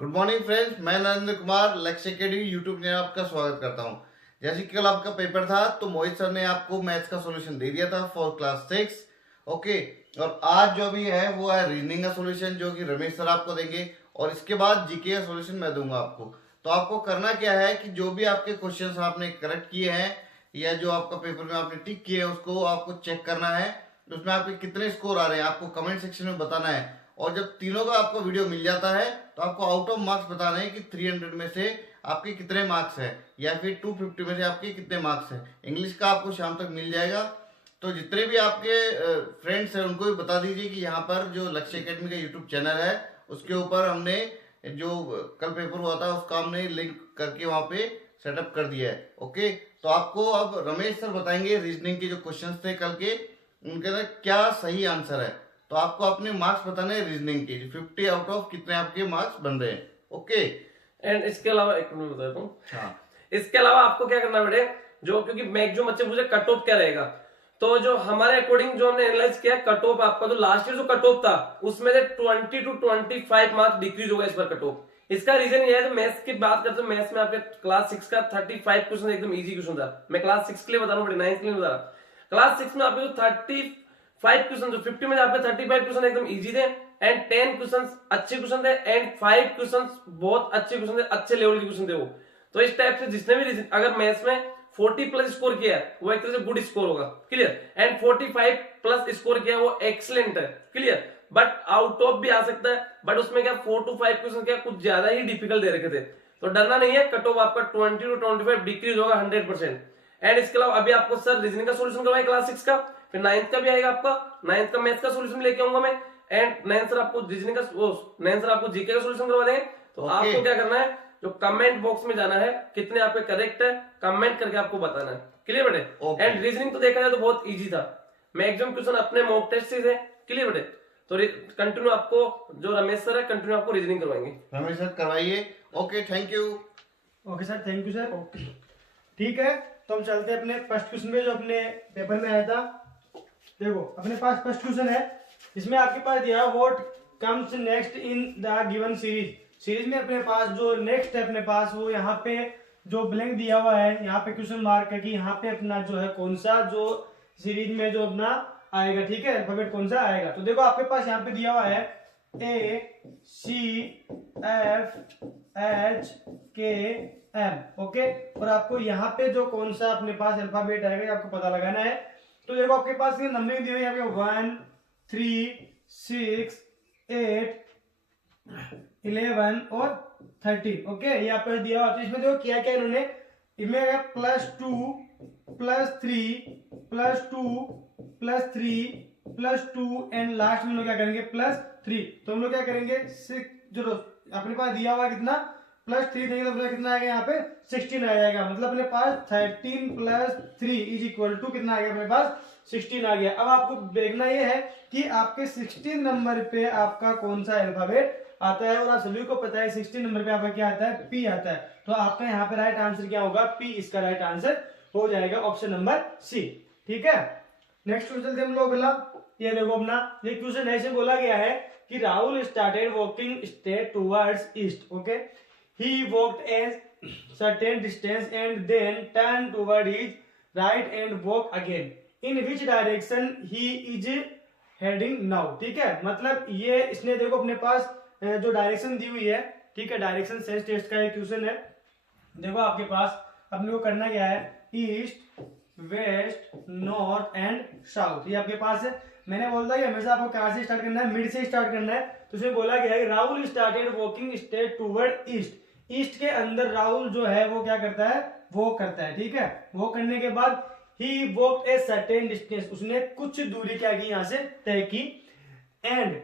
Good morning friends, मैं नरेंद्र कुमार लक्ष्य academy YouTube channel आपका स्वागत करता हूं। जैसे कि कल आपका पेपर था तो मोहित सर ने आपको मैथ्स का सॉल्यूशन दे दिया था फॉर क्लास 6। ओके, और आज जो भी है वो है रीजनिंग का सॉल्यूशन जो कि रमेश सर आपको देंगे और इसके बाद जीके का सॉल्यूशन मैं दूंगा आपको। तो आपको करना क्या है कि जो भी आपके क्वेश्चंस आपने करेक्ट किए हैं या जो आपका पेपर में आपने टिक किए हैं उसको आपको चेक करना है। उसमें आपके कितने स्कोर आ रहे हैं आपको कमेंट सेक्शन में बताना है। और जब तीनों का आपको वीडियो मिल जाता है तो आपको आउट ऑफ मार्क्स बताना है कि 300 में से आपके कितने मार्क्स है या फिर 250 में से आपके कितने मार्क्स है। इंग्लिश का आपको शाम तक मिल जाएगा। तो जितने भी आपके फ्रेंड्स हैं उनको भी बता दीजिए कि यहाँ पर जो लक्ष्य एकेडमी का यूट्यूब चैनल है उसके ऊपर हमने जो कल पेपर हुआ था उसका हमने लिंक करके वहाँ पे सेटअप कर दिया है। ओके, तो आपको अब रमेश सर बताएंगे रीजनिंग के जो क्वेश्चंस थे कल के उनके अंदर क्या सही आंसर है। तो आपको अपने मार्क्स बताने हैं रीजनिंग के 50 आउट ऑफ कितने आपके मार्क्स बन रहे हैं। ओके, एंड इसके अलावा एक मिनट बता दूं। हाँ, इसके अलावा आपको क्या करना बेटे, जो क्योंकि मैक्सिमम बच्चे पूछे कट ऑफ क्या रहेगा, तो जो हमारे अकॉर्डिंग जो हमने एनालाइज किया कट ऑफ आपका जो लास्ट ईयर जो कट ऑफ था उसमें से 20 to 25 मार्क्स डिक्रीज होगा इस बार कट ऑफ। इसका रीजन ये है, तो मैथ्स की बात करते हैं, मैथ्स में आपके क्लास 6 का 35 क्वेश्चन एकदम इजी क्वेश्चन था। मैं क्लास 6 के लिए बता रहा हूँ, 9th के लिए बता रहा। क्लास 6 में आपके जो 35 क्वेश्चन, जो 50 में आपके 35 क्वेश्चन एकदम इजी थे एंड 10 क्वेश्चन अच्छे क्वेश्चन थे एंड 5 क्वेश्चन बहुत अच्छे क्वेश्चन थे, अच्छे लेवल के क्वेश्चन थे वो। तो इस टाइप से जिसने भी अगर मैथ्स में 40 प्लस स्कोर किया है वो एक तरह से गुड स्कोर होगा, क्लियर। एंड 45 प्लस स्कोर किया है वो एक्सीलेंट है, क्लियर। बट आउट ऑफ भी आ सकता है, बट उसमें क्या 4 to 5 क्वेश्चन क्या कुछ ज्यादा ही डिफिकल्ट दे रखे थे। तो डरना नहीं है, कट ऑफ आपका 20 to 25 डिक्रीज होगा 100%। एंड इसके अलावा अभी आपको सर रीजनिंग का सॉल्यूशन करवाएं क्लास 6 का, फिर 9th का भी आएगा आपका, 9th का मैथ्स का सॉल्यूशन लेके आऊंगा मैं। एंड 9th सर आपको रीजनिंग का 9th सर आपको जीके का सॉल्यूशन करवा देंगे। तो आपको क्या करना है, जो कमेंट बॉक्स में जाना है, कितने आपके करेक्ट है कमेंट करके आपको बताना है, क्लियर बेटे। एंड रीजनिंग तो देखा जाए तो बहुत इजी था, मैक्सिमम क्वेश्चन अपने मॉक टेस्ट से थे, क्लियर बेटे। तो कंटिन्यू आपको जो रमेश सर है कंटिन्यू आपको रीजनिंग करवाएंगे। रमेश सर करवाइए। Okay, thank you. Okay sir, thank you sir. Okay, ठीक है, तो हम चलते हैं अपने फर्स्ट क्वेश्चन पे जो अपने पेपर में आया था। देखो अपने पास फर्स्ट क्वेश्चन है, इसमें आपके पास दिया what comes next in the given series में अपने पास जो नेक्स्ट है अपने पास वो यहाँ पे जो ब्लैंक दिया हुआ है, यहाँ पे क्वेश्चन मार्क है कि यहाँ पे अपना जो है कौन सा जो सीरीज में जो अपना आएगा, ठीक है, अल्फाबेट कौन सा आएगा। तो देखो आपके पास यहाँ पे दिया हुआ है ACFHKM, ओके, और आपको यहाँ पे जो कौन सा अपने पास अल्फाबेट आएगा ये आपको पता लगाना है। तो देखो आपके पास ये नंबरिंग दी हुई है 1 3 6 8 11 और 13, ओके, ये आपको दिया हुआ। तो इसमें देखो क्या क्या इन्होंने, इनमें +2 +3 +2 +3 +2 एंड लास्ट में हम लोग क्या करेंगे +3। तो हम लोग क्या करेंगे 6, जो अपने पास दिया हुआ कितना +3 देंगे तो कितना आएगा यहाँ पे 16 आ जाएगा। मतलब अपने पास 13 + 3 = कितना आ गया, अपने पास 16 आ गया। अब आपको देखना ये है कि आपके 16 नंबर पे आपका कौन सा अल्फाबेट आता है, और आप सभी को पता है 16 नंबर पे आपका क्या आता है, P आता है। तो आपका यहाँ पे राइट आंसर क्या होगा, P इसका राइट आंसर हो जाएगा, ऑप्शन नंबर C, ठीक है। नेक्स्ट क्वेश्चन हम लोग अगला, ये देखो अपना ये क्वेश्चन ऐसे बोला गया है कि Rahul started walking straight towards east, okay, he walked a certain distance and then turn toward his right and walk again, in which direction he is heading now, ठीक है। मतलब ये इसने देखो अपने पास जो डायरेक्शन दी हुई है, ठीक है, डायरेक्शन सेंस टेस्ट का एक क्वेश्चन है। देखो आपके पास अपने को करना क्या है, east west north and south, ये आपके पास है। मैंने बोला कि हमेशा आपको कहां से स्टार्ट करना है, मिड से स्टार्ट करना है। तो उसमें बोला गया है Rahul started walking straight toward east, east के अंदर राहुल जो है वो क्या करता है, वो करता है, ठीक है। वो करने के बाद he walked a certain distance, उसने कुछ दूरी क्या की यहाँ से तय की, and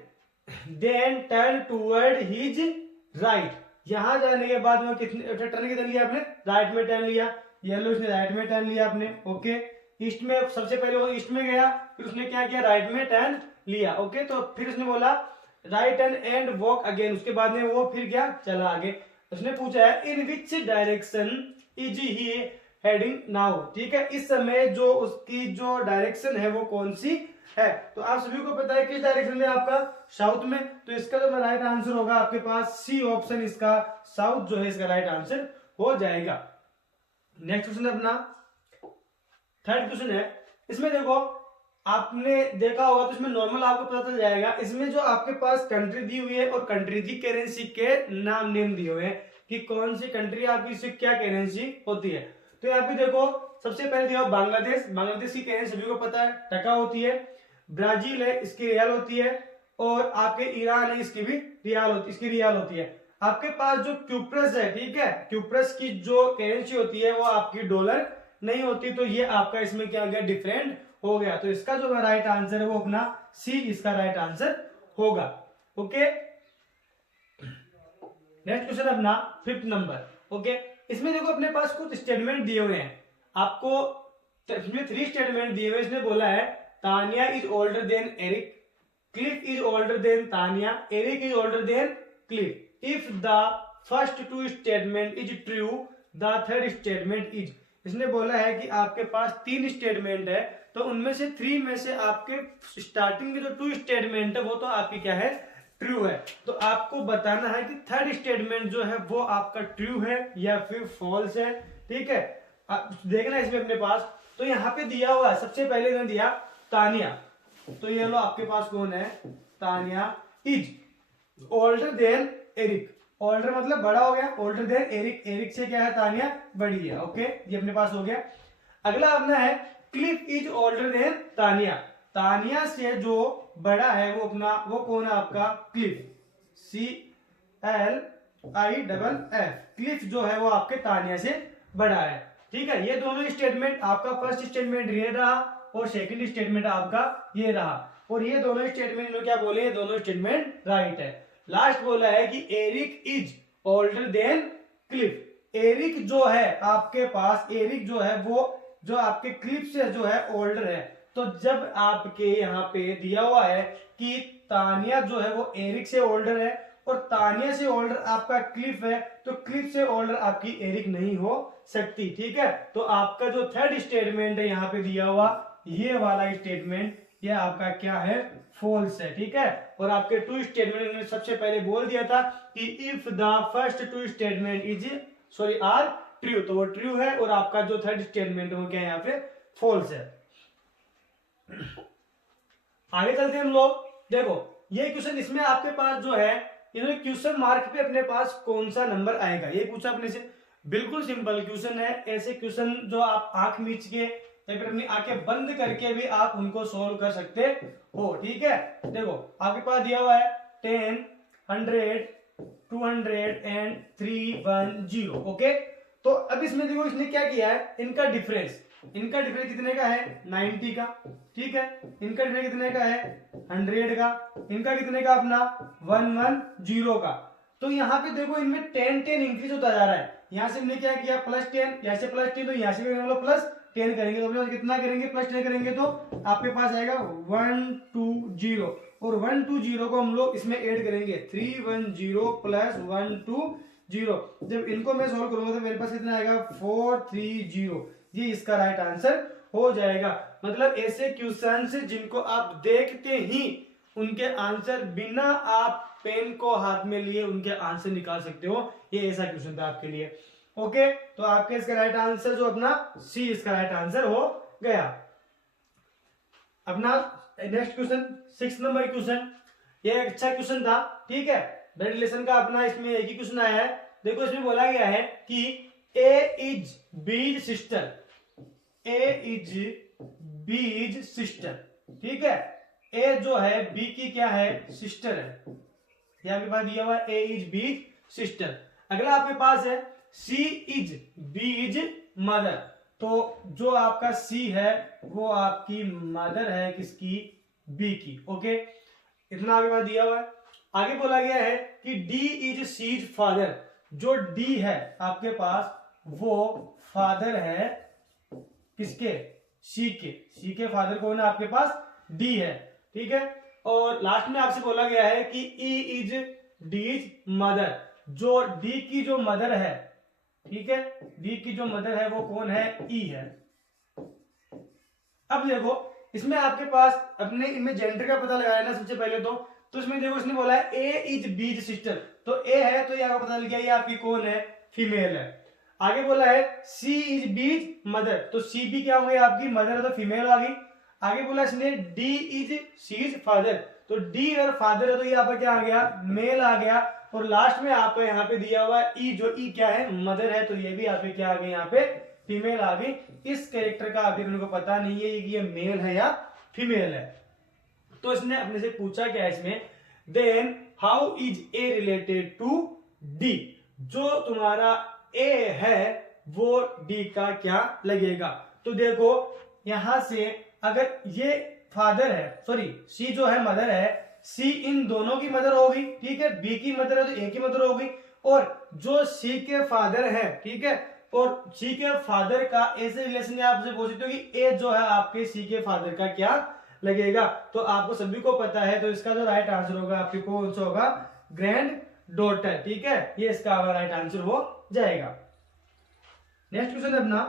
then turn toward his right, यहां जाने के बाद वो कितने टर्न कितने लिया आपने, राइट में टर्न लिया, येलो इसने राइट में टर्न लिया आपने, ओके। ईस्ट में सबसे पहले वो ईस्ट में गया, फिर उसने क्या किया, राइट में टर्न लिया, ओके। तो फिर उसने बोला right turn and walk again, उसके बाद में वो फिर क्या चला आगे। उसने पूछा है in which direction is he heading now, ठीक है, इस समय जो उसकी जो डायरेक्शन है वो कौन सी है। तो आप सभी को पता है किस डायरेक्शन में आपका साउथ में, तो इसका जो राइट आंसर होगा आपके पास सी ऑप्शन, इसका साउथ जो है इसका राइट आंसर हो जाएगा। नेक्स्ट क्वेश्चन अपना थर्ड क्वेश्चन है। इसमें देखो आपने देखा होगा तो इसमें नॉर्मल आपको पता चल जाएगा। इसमें जो आपके पास कंट्री दी हुई है और कंट्री की करेंसी के नेम दिए हुए हैं कि कौन सी कंट्री आपकी से क्या करेंसी होती है। तो यहाँ पे देखो सबसे पहले दिया बांग्लादेश। बांग्लादेश की करेंसी सभी को पता है टका होती है। ब्राजील है इसकी रियाल होती है, और आपके ईरान है इसकी भी रियाल होती है। आपके पास जो क्यूप्रस है, ठीक है, क्यूप्रस की जो करेंसी होती है वो आपकी डॉलर नहीं होती। तो ये आपका इसमें क्या हो गया, डिफरेंट हो गया। तो इसका जो राइट आंसर है वो अपना सी इसका राइट आंसर होगा। ओके, नेक्स्ट क्वेश्चन अपना फिफ्थ नंबर। ओके, इसमें देखो अपने पास कुछ स्टेटमेंट दिए हुए हैं आपको, इसमें 3 स्टेटमेंट दिए हुए। इसने बोला है Tania is older than Eric, Cliff is older than Tania, Eric is older than Cliff. If the first 2 statement is true, the third statement is. इसने बोला है कि आपके पास 3 स्टेटमेंट है, तो उनमें से 3 में से आपके स्टार्टिंग के जो 2 स्टेटमेंट है वो तो आपकी क्या है, ट्रू है। तो आपको बताना है कि थर्ड स्टेटमेंट जो है वो आपका ट्रू है या फिर फॉल्स है। ठीक है, आप देखना इसमें अपने पास। तो यहाँ पे दिया हुआ है, सबसे पहले इन्होंने दिया तानिया, तो ये लो आपके पास कौन है, Tania is older than Eric. Older मतलब बड़ा हो गया, ओल्डर देन एरिक, एरिक से क्या है तानिया बड़ी है। ओके, ये अपने पास हो गया। अगला अपना है Cliff is older than Tania, Tania से जो बड़ा है वो अपना वो कौन है आपका क्लिफ, CLIFF। क्लिफ जो है वो आपके तानिया से बड़ा है। ठीक है, ये दोनों स्टेटमेंट आपका फर्स्ट स्टेटमेंट ये रहा और सेकंड स्टेटमेंट आपका ये रहा, और ये दोनों स्टेटमेंट में क्या बोले, ये दोनों स्टेटमेंट राइट है। लास्ट बोला है कि Eric is older than Cliff. Eric जो है आपके पास, एरिक जो है वो जो आपके क्लिफ से जो है ओल्डर है। तो जब आपके यहाँ पे दिया हुआ है कि तानिया जो है वो एरिक से ओल्डर है और तानिया से ओल्डर आपका क्लिफ है, तो क्लिफ से ओल्डर आपकी एरिक नहीं हो सकती। ठीक है, तो आपका जो थर्ड स्टेटमेंट है यहाँ पे दिया हुआ, ये वाला स्टेटमेंट ये आपका क्या है, फॉल्स है। ठीक है, और आपके 2 स्टेटमेंट ने सबसे पहले बोल दिया था कि if the first 2 statement are true, तो वो ट्रू है, और आपका जो थर्ड स्टेटमेंट है वो क्या है यहाँ पे फॉल्स है। आगे चलते हैं हम लोग। देखो ये क्वेश्चन, इसमें आपके पास जो है इन्होंने क्वेश्चन मार्क पे अपने पास कौन सा नंबर आएगा ये पूछा अपने से। बिल्कुल सिंपल क्वेश्चन है, ऐसे क्वेश्चन जो आप आंख मीच के या फिर अपनी आंखें बंद करके भी आप उनको सोल्व कर सकते हो। ठीक है, देखो आपके पास दिया हुआ है 10, 100, 200 एंड 310। ओके, तो अब इसमें देखो इसने क्या किया है, इनका डिफरेंस कितने का है, 90 का। ठीक है, इनका डिफरेंस कितने का है, 100 का। इनका कितने का, अपना 110 का। तो यहाँ पे देखो इनमें 10 इंक्रीज होता जा रहा है। यहाँ से हमने क्या किया, +10, यहाँ से +10, तो यहाँ से भी हम लोग +10 करेंगे, तो कितना करेंगे, +10 करेंगे, तो आपके पास आएगा 120, और 120 को हम लोग इसमें ऐड करेंगे, 310 + 120। जब इनको मैं सोल्व करूंगा तो मेरे पास कितना आएगा, 430। ये इसका राइट आंसर हो जाएगा। मतलब ऐसे क्वेश्चन जिनको आप देखते ही उनके आंसर बिना आप पेन को हाथ में लिए उनके आंसर निकाल सकते हो, ये ऐसा क्वेश्चन था आपके लिए। ओके, तो आपके इसका राइट आंसर जो अपना सी इसका राइट आंसर हो गया। अपना नेक्स्ट क्वेश्चन 6 नंबर क्वेश्चन, ये अच्छा क्वेश्चन था। ठीक है, ब्लड रिलेशन का अपना इसमें एक ही क्वेश्चन आया है। देखो इसमें बोला गया है कि ए इज बीज सिस्टर, ए इज बीज सिस्टर। ठीक है, ए जो है बी की क्या है, सिस्टर है। यहाँ के पास दिया हुआ ए इज बीज सिस्टर। अगला आपके पास है सी इज बीज मदर। तो जो आपका सी है वो आपकी मदर है किसकी, बी की। ओके, इतना आपके पास दिया हुआ है। आगे बोला गया है कि डी इज सीज फादर। जो डी है आपके पास वो फादर है किसके, सी के। सी के फादर कौन है आपके पास, डी है। ठीक है, और लास्ट में आपसे बोला गया है कि E is D is mother. जो डी की जो मदर है, ठीक है, डी की जो मदर है वो कौन है, ई है। अब देखो इसमें आपके पास अपने इनमें जेंडर का पता लगाया ना सबसे पहले तो इसमें देखो इसने बोला है ए इज बीज सिस्टर, तो ए है तो ये आपको पता लग गया ये आपकी कौन है, फीमेल है। आगे बोला है सी इज बीज मदर, तो सी भी क्या हो गई आपकी मदर है तो फीमेल आ गई। आगे बोला इसने D is C is father, तो डी अगर फादर है तो ये आपका क्या आ गया, मेल आ गया। और लास्ट में आपको यहाँ पे दिया हुआ ई, जो ई क्या है मदर है, तो ये भी आपके क्या आ गई यहाँ पे फीमेल आ गई। इस कैरेक्टर का अभी अपने को पता नहीं है कि ये मेल है या फीमेल है। तो इसने अपने से पूछा क्या इसमें, then how is A related to D, जो तुम्हारा ए है वो डी का क्या लगेगा। तो देखो यहां से अगर ये फादर है, सॉरी सी जो है मदर है, सी इन दोनों की मदर होगी, ठीक है, बी की मदर है तो ए की मदर होगी। और जो सी के फादर है, ठीक है, और सी के फादर का ए से रिलेशन आपसे पूछ सकते हो कि ए जो है आपके सी के फादर का क्या लगेगा। तो आपको सभी को पता है, तो इसका जो राइट आंसर होगा आपके कौन सा होगा, ग्रैंड डॉटर, ठीक है, ये इसका राइट आंसर हो जाएगा। नेक्स्ट क्वेश्चन है अपना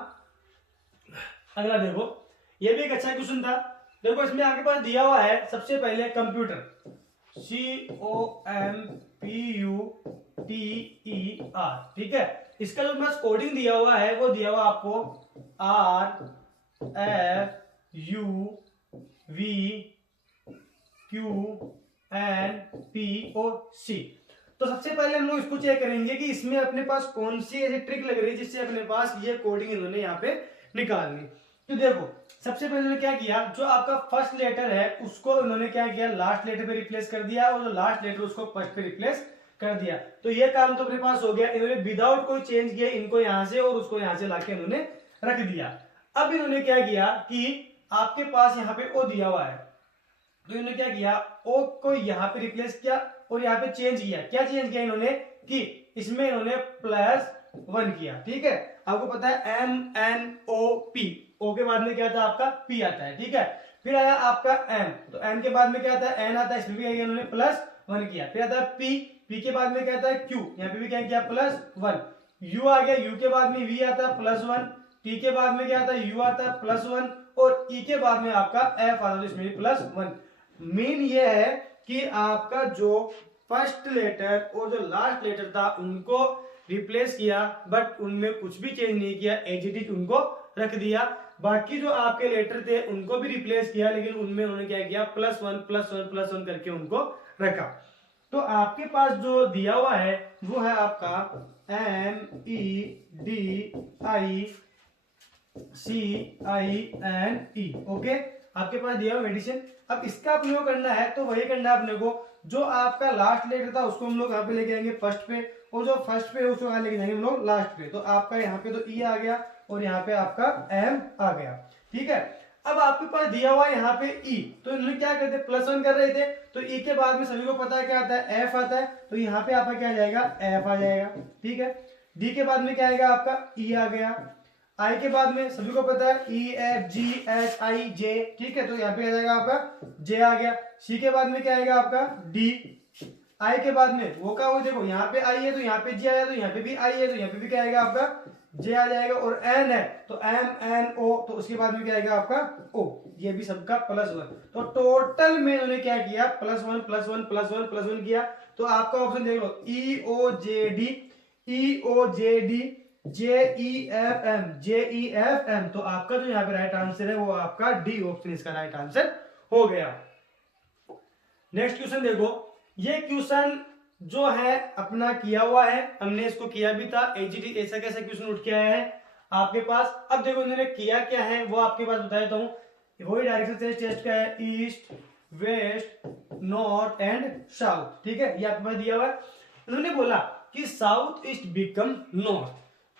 अगला, देखो ये भी एक अच्छा क्वेश्चन था। देखो इसमें आपके पास दिया हुआ है सबसे पहले कंप्यूटर, COMPUTER, ठीक है, इसका जो पास कोडिंग दिया हुआ है वो दिया हुआ आपको RFUVQNPOC। तो सबसे पहले हम लोग इसको चेक करेंगे कि इसमें अपने पास कौन सी ऐसी ट्रिक लग रही है जिससे अपने पास ये कोडिंग इन्होंने यहाँ पे निकालनी। तो देखो सबसे पहले उन्होंने क्या किया, जो आपका फर्स्ट लेटर है उसको उन्होंने क्या किया, लास्ट लेटर पे रिप्लेस कर दिया, और जो लास्ट लेटर उसको फर्स्ट पे रिप्लेस कर दिया। तो ये काम तो अपने पास हो गया। इन्होंने विदाउट कोई चेंज किया इनको यहां से और उसको यहां से लाके इन्होंने रख दिया। अब इन्होंने क्या किया कि आपके पास यहाँ पे ओ दिया हुआ है, तो इन्होंने क्या किया, ओ को यहाँ पे रिप्लेस किया और यहाँ पे चेंज किया। क्या चेंज किया इन्होंने कि इसमें इन्होंने +1 किया, ठीक है। आपको पता है MNOP, ओ के बाद में क्या आता है आपका P आता है, ठीक है। फिर आया आपका M, तो M के बाद में क्या आता है N आता है, इसमें भी इन्होंने +1 किया। फिर आता है P, P के बाद में क्या आता है Q, यहाँ पे भी क्या किया +1। U आ गया, U के बाद में V आता है +1, T के बाद में क्या आता है U आता है +1, और E के बाद में आपका F आता है, तो इसमें भी +1। मेन ये है कि आपका जो फर्स्ट लेटर और जो लास्ट लेटर था उनको रिप्लेस किया, बट उनमें कुछ भी चेंज नहीं किया, एज इट इज उनको रख दिया। बाकी जो आपके लेटर थे उनको भी रिप्लेस किया, लेकिन उनमें उन्होंने क्या किया, +1 करके उनको रखा। तो आपके पास जो दिया हुआ है वो है आपका MEDICINE, ओके, आपके पास दिया हुआ मेडिसिन। अब इसका अपने को करना है तो वही करना है अपने को, जो आपका लास्ट लेटर था उसको हम लोग यहाँ पे लेके आएंगे फर्स्ट पे, और जो फर्स्ट पे उसको यहाँ लेके जाएंगे हम लोग लास्ट पे। तो आपका यहाँ पे तो ई आ गया और यहाँ पे आपका एम आ गया, ठीक है। अब आपके पास दिया हुआ है यहाँ पे ई, तो इन्होंने क्या करते +1 कर रहे थे, तो ई के बाद में सभी को पता है क्या आता है, एफ आता है, तो यहाँ पे आपका क्या आ जाएगा, एफ आ जाएगा, ठीक है। डी के बाद में क्या आएगा आपका ई आ गया। आई के बाद में सभी को पता है EFGHIJ, ठीक है, तो यहाँ पे आ जाएगा आपका जे आ गया। सी के बाद में क्या आएगा आपका डी। आई के बाद में वो क्या हो, देखो यहाँ पे आई है तो यहाँ पे जी आया, तो यहाँ पे भी आई है तो यहाँ पे भी क्या आएगा आपका जे आ जाएगा। और एन है तो MNO, तो उसके बाद में क्या आएगा आपका ओ, ये भी सबका +1। तो टोटल में उन्होंने क्या किया, +1 किया। तो आपका ऑप्शन देख लो EOJD JEFM, तो आपका जो यहाँ पे राइट आंसर है वो आपका डी ऑप्शन इसका राइट आंसर हो गया। नेक्स्ट क्वेश्चन देखो, ये क्वेश्चन जो है अपना किया हुआ है, हमने इसको किया भी था, एजीटी ऐसा कैसा क्वेश्चन उठ के आया है आपके पास। अब देखो इन्होंने किया क्या है वो आपके पास बता देता हूँ। वही डायरेक्शन टेस्ट का है, east west north and south, ठीक है, ये आपके पास दिया हुआ है। इन्होंने बोला कि साउथ ईस्ट बिकम नॉर्थ,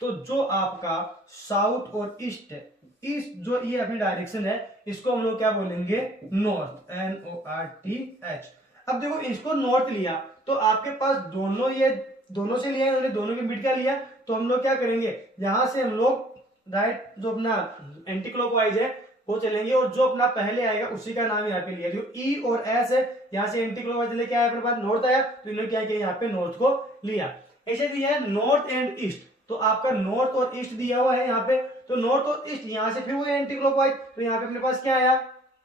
तो जो आपका साउथ और ईस्ट है, ईस्ट जो ये अपनी डायरेक्शन है इसको हम लोग क्या बोलेंगे, नॉर्थ, NORTH। अब देखो इसको नॉर्थ लिया तो आपके पास दोनों ये दोनों से लिया, इन्होंने दोनों के मिड का लिया, तो हम लोग क्या करेंगे, यहां से हम लोग राइट जो अपना एंटी क्लॉकवाइज है वो चलेंगे, और जो अपना पहले आएगा उसी का नाम यहाँ पे लिया। जो ई और एस है यहाँ से एंटी क्लॉकवाइज लेके आया, अपने पास नॉर्थ आया तो इन्होंने क्या किया, यहाँ पे नॉर्थ को लिया। ऐसे दिया है नॉर्थ एंड ईस्ट, तो आपका नॉर्थ और ईस्ट दिया हुआ है यहाँ पे, तो नॉर्थ और ईस्ट यहाँ से फिर वो एंटी क्लॉकवाइज, तो यहाँ पे अपने पास क्या आया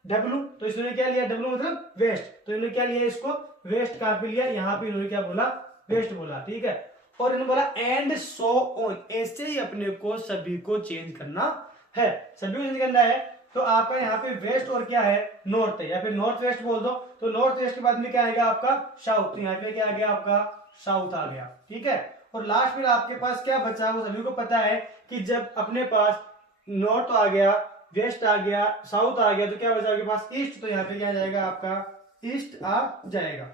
W, तो इन्होंने क्या लिया, W मतलब वेस्ट, तो इन्होंने क्या लिया, इसको वेस्ट कहां पे लिया, यहाँ पे इन्होंने क्या बोला, वेस्ट बोला, ठीक है। और इन्होंने बोला एंड सो ऑन, ऐसे ही अपने को सभी को चेंज करना है, सभी को चेंज करना है। तो आपका यहाँ पे वेस्ट और क्या है, नॉर्थ है, या फिर नॉर्थ वेस्ट बोल दो, तो नॉर्थ वेस्ट के बाद में क्या आएगा आपका साउथ, तो यहाँ पे क्या आ गया आपका साउथ आ गया, ठीक है। और लास्ट में आपके पास क्या बचा, वो सभी को पता है कि जब अपने पास नॉर्थ आ गया, वेस्ट आ गया, साउथ आ गया, तो क्या बचा आपके पास ईस्ट, तो यहाँ पे क्या आ जाएगा आपका ईस्ट आ जाएगा।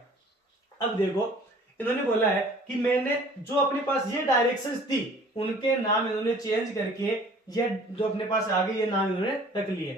अब देखो इन्होंने बोला है कि मैंने जो अपने पास ये डायरेक्शंस थी उनके नाम इन्होंने चेंज करके ये जो अपने पास आ गई ये नाम इन्होंने रख लिए।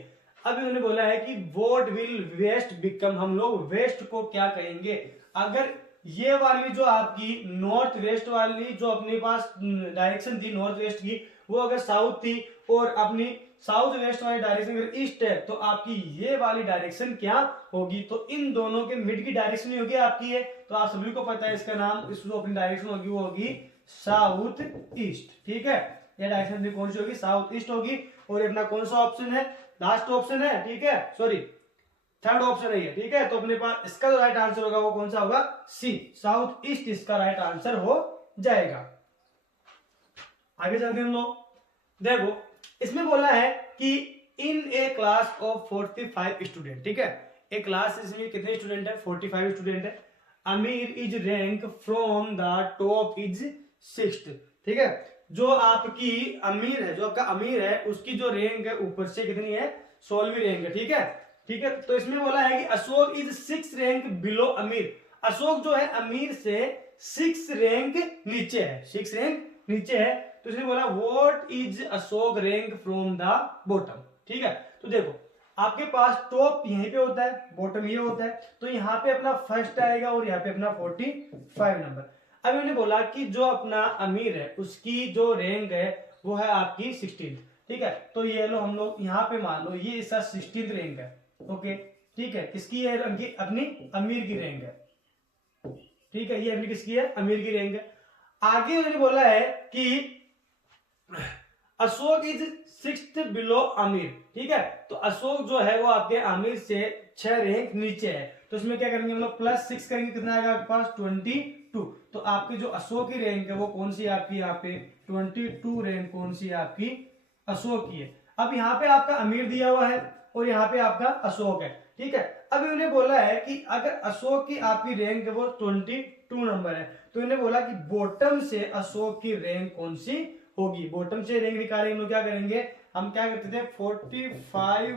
अब इन्होंने बोला है कि व्हाट विल वेस्ट बिकम, हम लोग वेस्ट को क्या कहेंगे, अगर ये वाली जो आपकी नॉर्थ वेस्ट वाली जो अपने पास डायरेक्शन थी नॉर्थ वेस्ट की, वो अगर साउथ थी और अपनी साउथ वेस्ट वाली डायरेक्शन अगर ईस्ट है, तो आपकी ये वाली डायरेक्शन क्या होगी, तो इन दोनों के मिड की डायरेक्शन होगी आपकी है, तो आप सभी को पता है इसका नाम, इस जो अपनी डायरेक्शन होगी वो होगी साउथ ईस्ट, ठीक है। ये डायरेक्शन अपनी कौन सी होगी, साउथ ईस्ट होगी। और अपना कौन सा ऑप्शन है, लास्ट ऑप्शन है, ठीक है, सॉरी थर्ड ऑप्शन है ये, ठीक है। तो अपने पास इसका जो राइट आंसर होगा वो कौन सा होगा, सी, साउथ ईस्ट इसका राइट आंसर हो जाएगा। आगे चलते हम लोग, देखो इसमें बोला है कि इन ए क्लास ऑफ 45 स्टूडेंट, ठीक है, एक क्लास इसमें कितने स्टूडेंट है, 45 स्टूडेंट है। अमीर is rank from the top is 6th, ठीक है। जो आपकी अमीर है, जो आपका अमीर है उसकी जो रैंक है ऊपर से कितनी है, 16वीं रैंक है, ठीक है, ठीक है। तो इसमें बोला है कि अशोक इज 6 रैंक बिलो अमीर, अशोक जो है अमीर से 6 रैंक नीचे है, 6 रैंक नीचे है। तो इसने बोला what is Ashok rank from the bottom, ठीक है। तो देखो आपके पास टॉप यहीं पे होता है, बॉटम ये होता है, तो यहाँ पे अपना फर्स्ट आएगा और यहाँ पे अपना 45 नंबर। अब इन्होंने बोला कि जो अपना अमीर है उसकी जो रैंक है वो है आपकी 16th, ठीक है। तो ये लो हम लोग यहाँ पे मान लो ये इसका 16th रैंक है, ओके, ठीक है। किसकी है, अपनी अमीर की रैंक है, ठीक है, ये अपनी किसकी है, अमीर की रैंक है। आगे उन्होंने बोला है कि अशोक इज 6th बिलो अमीर, ठीक है। तो अशोक जो है वो आपके अमीर से 6 रैंक नीचे है, तो इसमें क्या करेंगे हम लोग +6 करेंगे, कितना आएगा आपके पास 22। तो आपकी जो अशोक की रैंक है वो कौन सी आपकी, यहाँ पे 22 रैंक कौन सी है आपकी, अशोक की है। अब यहाँ पे आपका अमीर दिया हुआ है और यहाँ पे आपका अशोक है, ठीक है। अब इन्होंने बोला है कि अगर अशोक की आपकी रैंक है वो 22 नंबर है, तो इन्होंने बोला कि बॉटम से अशोक की रैंक कौन सी होगी, बॉटम से रैंक निकालेंगे, हम लोग क्या करेंगे, हम क्या करते थे 45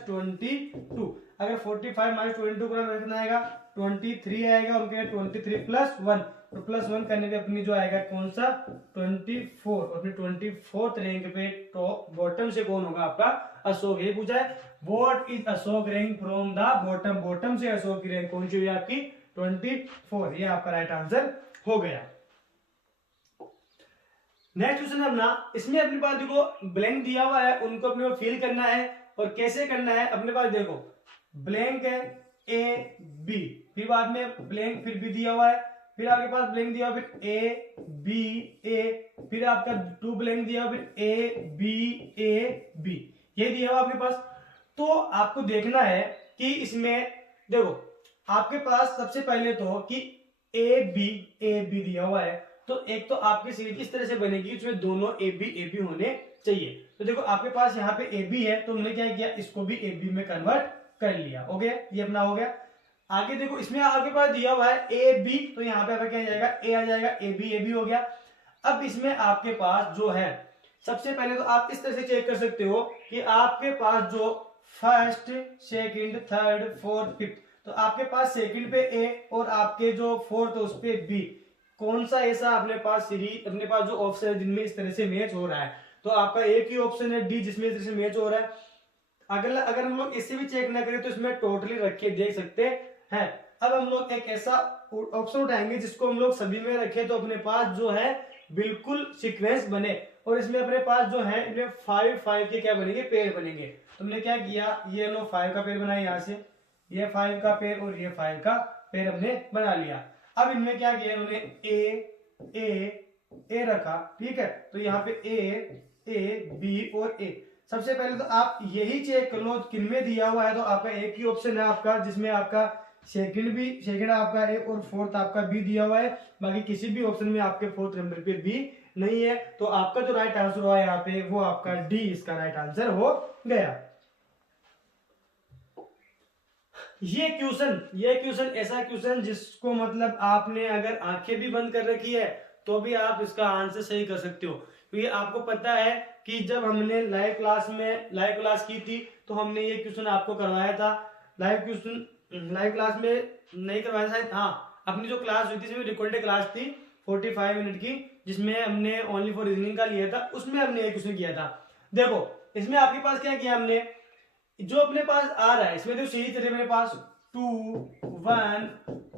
- 22, अगर 45 - 22 करें कितना आएगा 23 आएगा, और 23 + 1, तो +1 करने पे अपनी जो आएगा कौन सा 24, और अपनी 24th रैंक पे टॉप बॉटम से कौन होगा आपका अशोक। ये पूछा है what is Ashok rank from the bottom, bottom से अशोक की रैंक कौन सी हुई आपकी 24, ये आपका राइट आंसर हो गया। नेक्स्ट क्वेश्चन है अपना, इसमें अपने पास देखो ब्लैंक दिया हुआ है, उनको अपने को फिल करना है, और कैसे करना है, अपने पास देखो ब्लैंक है ए बी, फिर बाद में ब्लैंक फिर बी दिया हुआ है, फिर आपके पास ब्लैंक दिया हुआ, फिर ए बी ए, फिर आपका 2 ब्लैंक दिया हुआ, फिर ए बी, ये दिया हुआ आपके पास। तो आपको देखना है कि इसमें देखो आपके पास सबसे पहले तो कि ए बी दिया हुआ है, तो एक तो आपकी सीरीज इस तरह से बनेगी इसमें दोनों ए बी होने चाहिए। तो देखो आपके पास यहाँ पे ए बी है, तो हमने क्या किया, इसको भी ए बी में कन्वर्ट कर लिया, हो गया, ये अपना हो गया। आगे देखो इसमें आपके पास दिया हुआ है ए बी, तो यहाँ पे क्या आ जाएगा, ए आ जाएगा, ए बी हो गया। अब इसमें आपके पास जो है सबसे पहले तो आप इस तरह से चेक कर सकते हो कि आपके पास जो first second third fourth fifth, तो आपके पास सेकंड पे ए और आपके जो फोर्थ उस पे बी, कौन सा ऐसा अपने पास सीरीज अपने पास जो ऑप्शन है जिनमें इस तरह से मैच हो रहा है, तो आपका एक ही ऑप्शन है डी जिसमें इस तरह से मैच हो रहा है। अगर हम लोग इससे भी चेक ना करें तो इसमें टोटली रख के देख सकते हैं। अब हम लोग एक ऐसा ऑप्शन उठाएंगे जिसको हम लोग सभी में रखें, तो अपने पास जो है बिल्कुल सीक्वेंस बने, और इसमें अपने पास जो है इनमें 5 के क्या बनेंगे, पेड़ बनेंगे। तुमने क्या किया, ये लो 5 का पेड़ बनाया, यहाँ से ये 5 का पेड़ और ये 5 का पेड़ हमने बना लिया। अब इनमें क्या किया उन्होंने ए रखा, ठीक है, तो यहाँ पे ए बी और ए सबसे पहले तो आप यही चेक कर लो किनमें दिया हुआ है। तो आपका एक ही ऑप्शन है आपका जिसमें आपका सेकंड आपका ए और फोर्थ आपका बी दिया हुआ है, बाकी किसी भी ऑप्शन में आपके फोर्थ नंबर पे बी नहीं है। तो आपका जो राइट आंसर हुआ यहाँ पे वो आपका डी इसका राइट आंसर हो गया। ये क्वेश्चन ऐसा क्वेश्चन जिसको मतलब आपने अगर आंखें भी बंद कर रखी है तो भी आप इसका आंसर सही कर सकते हो, क्योंकि आपको पता है कि जब हमने लाइव क्लास की थी तो हमने ये क्वेश्चन आपको करवाया था। लाइव क्लास में नहीं करवाया शायद, हाँ अपनी जो क्लास हुई थी इसमें रिकॉर्डेड क्लास थी 45 मिनट की, जिसमें हमने ओनली फॉर रीजनिंग का लिया था, उसमें हमने ये क्वेश्चन किया था। देखो इसमें आपके पास क्या किया हमने, जो अपने पास आ रहा है इसमें तो सीरीज थे मेरे पास 2 1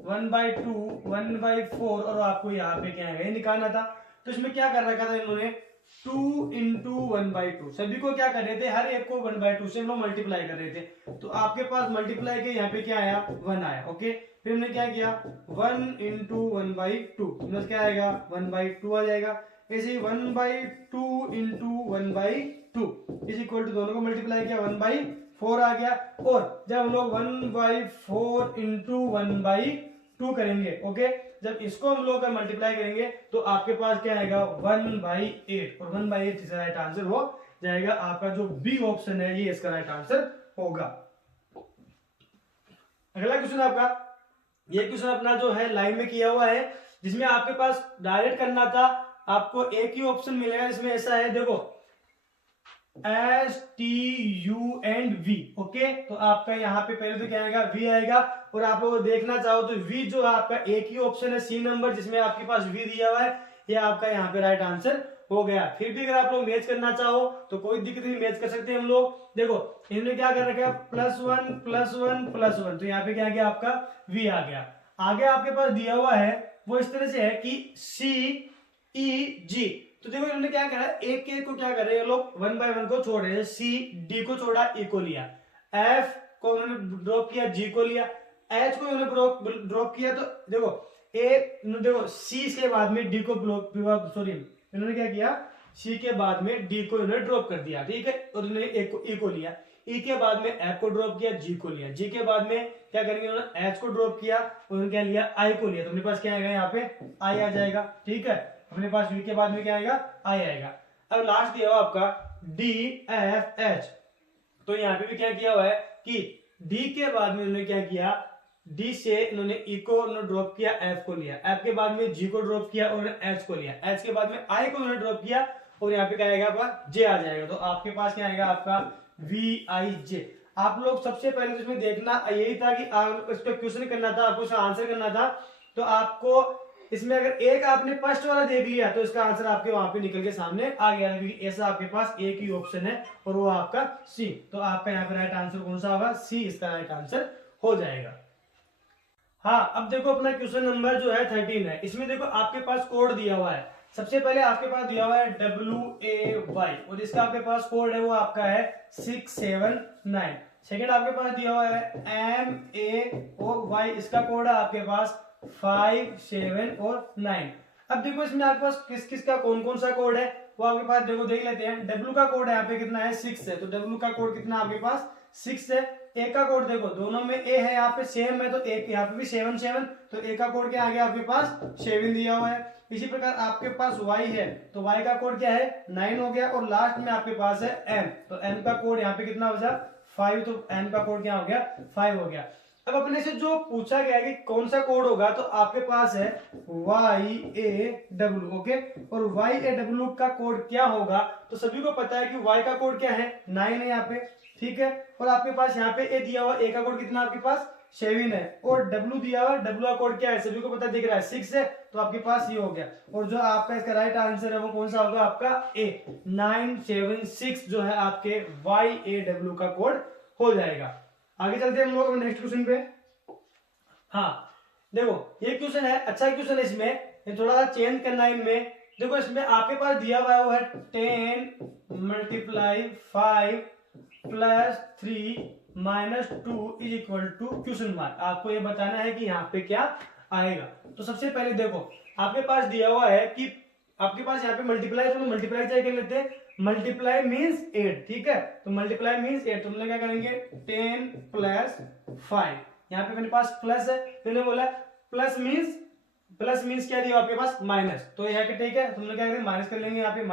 1/2 1/4 और आपको यहाँ पे क्या है निकालना था। तो इसमें क्या कर रखा था इन्होंने 2 × 1/2, सभी को क्या कर रहे थे, हर एक को 1/2 से हम लोग मल्टीप्लाई कर रहे थे। तो आपके पास मल्टीप्लाई के यहाँ पे क्या आया 1 आया। ओके फिर हमने क्या किया 1 × 1/2 प्लस क्या आएगा 1/2 आ जाएगा। ऐसे ही 1/2 × 1/2 इज इक्वल टू दोनों को मल्टीप्लाई किया 1/4 आ गया। और जब हम लोग 1/4 × 1/2 करेंगे, ओके जब इसको हम लोग मल्टीप्लाई करेंगे तो आपके पास क्या आएगा 1/8 और 1/8 इसका राइट आंसर हो जाएगा। आपका जो बी ऑप्शन है ये इसका राइट आंसर होगा। अगला क्वेश्चन आपका, ये क्वेश्चन अपना जो है लाइन में किया हुआ है, जिसमें आपके पास डायरेक्ट करना था। आपको एक ही ऑप्शन मिलेगा, इसमें ऐसा है देखो STU एंड V। ओके तो आपका यहाँ पे पहले तो क्या आएगा V आएगा, और आप लोग देखना चाहो तो V जो है आपका एक ही ऑप्शन है C नंबर जिसमें आपके पास V दिया हुआ है, ये आपका यहाँ पे राइट आंसर हो गया। फिर भी अगर आप लोग मैच करना चाहो तो कोई दिक्कत नहीं, मैच कर सकते हैं हम लोग। देखो इन्होंने क्या कर रखा है +1 +1 +1, तो यहाँ पे क्या आ गया आपका V आ गया। आगे आपके पास दिया हुआ है वो इस तरह से है कि CEG। तो देखो इन्होंने क्या करा, एक के को क्या कर रहे हैं लोग 1/1 को छोड़ रहे हैं, C D को छोड़ा, E को लिया, F को उन्होंने ड्रॉप किया, G को लिया, H को उन्होंने ड्रॉप किया। तो देखो C के बाद में D को इन्होंने क्या किया C के बाद में D को इन्होंने ड्रॉप कर दिया, ठीक है, और इन्होंने E को लिया, E के बाद में F को ड्रॉप किया, G को लिया, G के बाद में क्या करेंगे उन्होंने H को ड्रॉप किया, उन्होंने क्या लिया I को लिया। तो अपने पास क्या आएगा यहाँ पे I आ जाएगा, ठीक है। अपने पास V के बाद में क्या आएगा I आएगा। अब लास्ट दिया हुआ आपका D F H, तो यहाँ पे भी क्या किया हुआ है कि D के बाद में उन्होंने क्या किया, D से इन्होंने E को उन्होंने ड्रॉप किया, F को लिया, F के बाद में G को ड्रॉप किया और H को लिया, H के बाद में I को उन्होंने ड्रॉप किया और यहाँ पे क्या आएगा आपका J आ जाएगा। तो आपके पास क्या आएगा आपका VIJ। आप लोग सबसे पहले तो इसमें देखना यही था कि इस पर क्वेश्चन करना था, आपको इसका आंसर करना था। तो आपको इसमें अगर एक आपने फर्स्ट वाला देख लिया तो इसका आंसर आपके वहां पे निकल के सामने आ गया, क्योंकि ऐसा आपके पास एक ही ऑप्शन है और वो आपका सी। तो आपका यहाँ पे राइट आंसर कौन सा होगा, सी इसका राइट आंसर हो जाएगा। हाँ अब देखो अपना क्वेश्चन नंबर जो है 13 है, इसमें देखो आपके पास कोड दिया हुआ है। सबसे पहले आपके पास दिया हुआ है WAY और इसका आपके पास कोड है वो आपका है 679। सेकेंड आपके पास दिया हुआ है MAOY, इसका कोड है आपके पास 5, 7 और 9। अब देखो इसमें आपके पास किस किस का कौन कौन सा कोड है वो आपके पास देखो देख लेते हैं। W का कोड यहाँ पे कितना है 6 है, तो W का कोड कितना आपके पास 6 है। A का कोड देखो दोनों में A है, यहाँ पे सेम है, तो एक यहाँ पे भी 7 7, तो A का कोड क्या आ गया आपके पास 7 दिया हुआ है। इसी प्रकार आपके पास Y है, तो Y का कोड क्या है 9 हो गया, और लास्ट में आपके पास है M, तो M का कोड यहाँ पे कितना हो जाए 5, तो M का कोड क्या हो गया 5 हो गया। अब अपने से जो पूछा गया है कि कौन सा कोड होगा, तो आपके पास है YAW, ओके, और YAW का कोड क्या होगा, तो सभी को पता है कि Y का कोड क्या है 9 है यहाँ पे, ठीक है, और आपके पास यहाँ पे A दिया हुआ, A का कोड कितना आपके पास 7 है, और W दिया हुआ, W का कोड क्या है सभी को पता दिख रहा है 6 है, तो आपके पास ये हो गया। और जो आपका इसका राइट आंसर है वो कौन सा होगा आपका A 976 जो है आपके YAW का कोड हो जाएगा। आगे चलते हैं हम लोग नेक्स्ट क्वेश्चन पे। हाँ देखो ये क्वेश्चन है, अच्छा क्वेश्चन है, इसमें थोड़ा सा चेंज करना है इनमें। देखो इसमें आपके पास दिया हुआ है वो है 10 × 5 + 3 - 2 = क्वेश्चन मार्क। आपको ये बताना है कि यहाँ पे क्या आएगा। तो सबसे पहले देखो आपके पास दिया हुआ है कि आपके पास यहाँ पे मल्टीप्लाई, तो मल्टीप्लाई चाहिए कर लेते हैं, मल्टीप्लाई मीन्स 8, ठीक है, तो मल्टीप्लाई मीन्स 8, तो हम लोग क्या करेंगे 10 प्लस 5, यहाँ पे मेरे पास प्लस है, मैंने बोला प्लस मीन्स क्या दिया आपके पास माइनस, तो यहाँ के ठीक है, तो हम लोग क्या करेंगे माइनस कर लेंगे यहाँ पे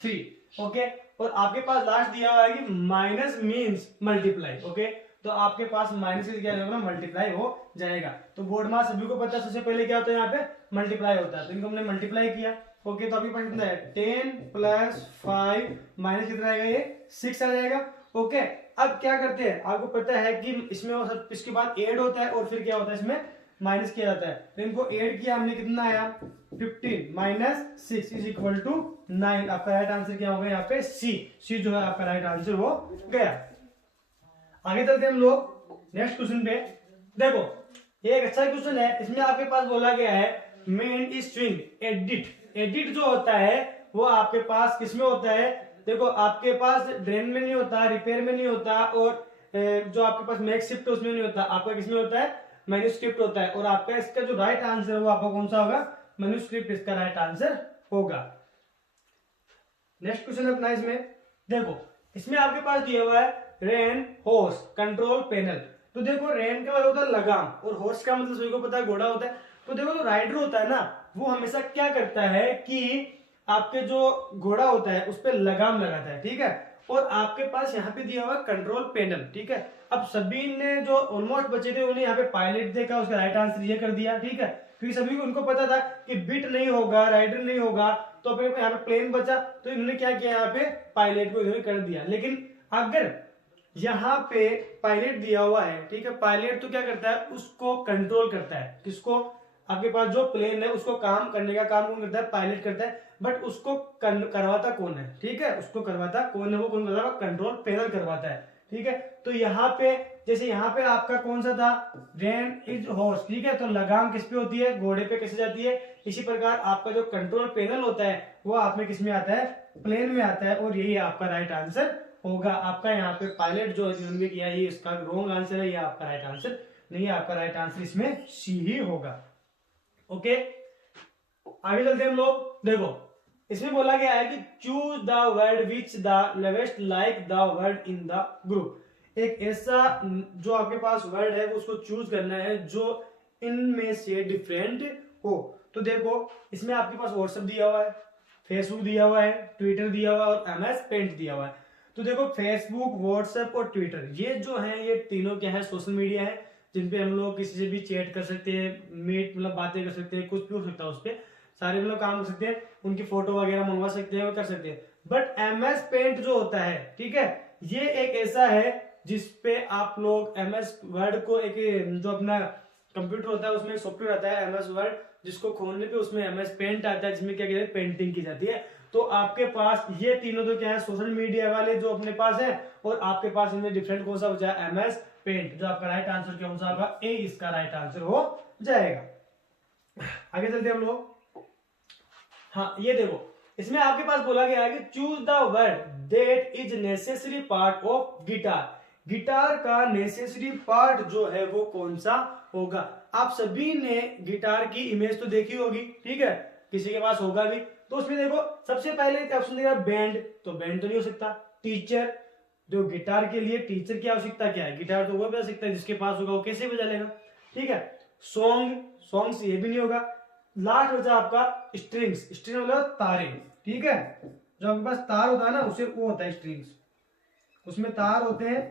-3, ओके, और आपके पास लास्ट दिया हुआ है कि माइनस मीन्स मल्टीप्लाई, ओके, तो आपके पास माइनस से क्या होगा मल्टीप्लाई हो जाएगा। तो बोर्ड मार्क्स सभी को पता है सबसे पहले क्या होता है यहाँ पे मल्टीप्लाई होता है, तो इनको हमने मल्टीप्लाई किया, ओके, तो आपके पास कितना है 10 प्लस 5 माइनस कितना आएगा ये 6 आ जाएगा, ओके। अब क्या करते हैं, आपको पता है कि इसमें इसके बाद ऐड होता है और फिर क्या होता है इसमें माइनस किया जाता है, तो इनको ऐड किया हमने, कितना आया 15 माइनस 6 इज इक्वल टू 9, आपका राइट आंसर क्या होगा यहाँ पे सी जो है आपका राइट आंसर हो गया। आगे चलते हम लोग नेक्स्ट क्वेश्चन पे। देखो ये एक अच्छा क्वेश्चन है, इसमें आपके पास बोला गया है मेन इज स्विंग एडिट जो होता है वो आपके पास किसमें होता है, देखो आपके पास ड्रेन में नहीं होता, रिपेयर में नहीं होता, और जो आपके पास मैक्स शिफ्ट उसमें नहीं होता, आपका किसमें होता है मैन्युस्क्रिप्ट होता है, और आपका इसका जो राइट आंसर है वो आपका कौन सा होगा मैन्युस्क्रिप्ट, इसका राइट आंसर होगा। नेक्स्ट क्वेश्चन अपना इसमें देखो, इसमें आपके पास दिया हुआ है रेन हॉर्स कंट्रोल पैनल, तो देखो रेन का मतलब होता है लगाम और हॉर्स का मतलब सभी को पता है घोड़ा होता है, तो देखो जो राइडर होता है ना वो हमेशा क्या करता है कि आपके जो घोड़ा होता है उस पर लगाम लगाता है, ठीक है, और आपके पास यहाँ पे दिया हुआ कंट्रोल पैनल, ठीक है। अब सभी ने जो ऑलमोस्ट बचे थे उन्हें यहाँ पे पायलट देखा, उसका राइट आंसर ये कर दिया, ठीक है, क्योंकि सभी को उनको पता था कि बिट नहीं होगा राइडर नहीं होगा, तो अपने को यहाँ पे प्लेन बचा, तो इन्होंने क्या किया यहाँ पे पायलट को इन्होंने कर दिया। लेकिन अगर यहाँ पे पायलट दिया हुआ है, ठीक है, पायलट तो क्या करता है उसको कंट्रोल करता है, किसको, आपके पास जो प्लेन है उसको काम करने का काम कौन करता है पायलट करता है, बट उसको करवाता कौन है, ठीक है, उसको करवाता कौन है, वो कौन करता है कंट्रोल पैनल करवाता है, ठीक है। तो यहाँ पे जैसे यहाँ पे आपका कौन सा था रेन इज हॉर्स, ठीक है, तो लगाम किस पे होती है घोड़े पे कैसे जाती है, इसी प्रकार आपका जो कंट्रोल पैनल होता है वो आप में किस में आता है प्लेन में आता है, और यही आपका राइट आंसर होगा। आपका यहाँ पे पायलट जो जिन्होंने किया ये इसका रॉन्ग आंसर है, ये आपका राइट आंसर नहीं है, आपका राइट आंसर इसमें सी ही होगा, ओके। आगे चलते हैं हम लोग, देखो इसमें बोला गया है कि choose the word which the least like the word in the group, एक ऐसा जो आपके पास वर्ड है उसको चूज करना है जो इनमें से डिफरेंट हो। तो देखो इसमें आपके पास व्हाट्सएप दिया हुआ है, फेसबुक दिया हुआ है, ट्विटर दिया हुआ है और MS पेंट दिया हुआ है। तो देखो फेसबुक, व्हाट्सएप और ट्विटर ये जो है ये तीनों क्या है सोशल मीडिया है, जिन पे हम लोग किसी से भी चैट कर सकते हैं, मीट मतलब बातें कर सकते हैं, कुछ भी हो सकता है उस पर सारे मतलब काम कर सकते हैं, उनकी फोटो वगैरह मंगवा सकते हैं और कर सकते हैं। बट MS पेंट जो होता है, ठीक है, ये एक ऐसा है जिसपे आप लोग MS वर्ड को एक जो अपना कंप्यूटर होता है उसमें एक सॉफ्टवेयर आता है MS वर्ड, जिसको खोलने पे उसमें MS पेंट आता है जिसमें क्या कहते हैं पेंटिंग की जाती है। तो आपके पास ये तीनों तो क्या है सोशल मीडिया वाले जो अपने पास है, और आपके पास इनमें डिफरेंट कौन सा बचा है MS पेंट, जो आपका राइट आंसर कौन सा होगा ए, इसका राइट आंसर हो जाएगा। आगे चलते हम लोग, हाँ ये देखो इसमें आपके पास बोला गया है कि choose the word that is necessary part of guitar, guitar का नेसेसरी पार्ट जो है वो कौन सा होगा। आप सभी ने गिटार की इमेज तो देखी होगी, ठीक है, किसी के पास होगा भी, तो उसमें देखो सबसे पहले ऑप्शन दिया बैंड, तो बैंड तो नहीं हो सकता, टीचर, जो गिटार के लिए टीचर की आवश्यकता क्या है, गिटार तो वो बजा सकता है जिसके पास होगा वो कैसे बजा लेगा, ठीक है, सॉन्ग्स ये भी नहीं होगा। लास्ट बचा आपका स्ट्रिंग्स, स्ट्रिंग मतलब तारे, ठीक है, जो आपके पास तार होता है ना उसे वो होता है स्ट्रिंग्स, उसमें तार होते हैं,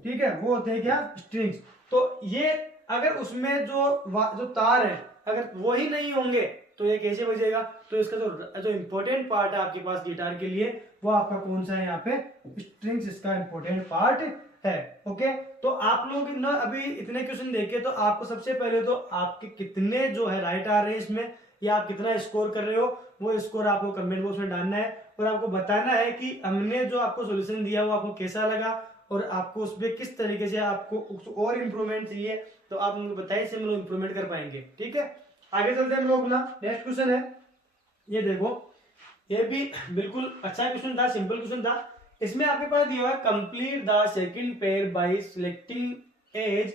ठीक है, वो होते हैं क्या स्ट्रिंग्स। तो ये अगर उसमें जो तार है अगर वो ही नहीं होंगे तो ये कैसे बजेगा, तो इसका जो इंपॉर्टेंट पार्ट है आपके पास गिटार के लिए वो आपका कौन सा है यहाँ पे स्ट्रिंग्स, इसका इंपॉर्टेंट पार्ट है, ओके। तो आप लोग ना अभी इतने क्वेश्चन देखे तो आपको सबसे पहले तो आपके कितने जो है राइट आ रहे हैं इसमें, या आप कितना स्कोर कर रहे हो वो स्कोर आपको कमेंट बॉक्स में डालना है, और आपको बताना है कि हमने जो आपको सॉल्यूशन दिया वो आपको कैसा लगा, और आपको उस पर किस तरीके से आपको और इम्प्रूवमेंट चाहिए, तो आप मुझे बताइए से हम लोग इम्प्रूवमेंट कर पाएंगे, ठीक है। आगे चलते हैं हम लोग ना, नेक्स्ट क्वेश्चन है, ये देखो ये भी बिल्कुल अच्छा क्वेश्चन था, सिंपल क्वेश्चन था। इसमें आपके पास दिया हुआ है complete the second pair bye selecting age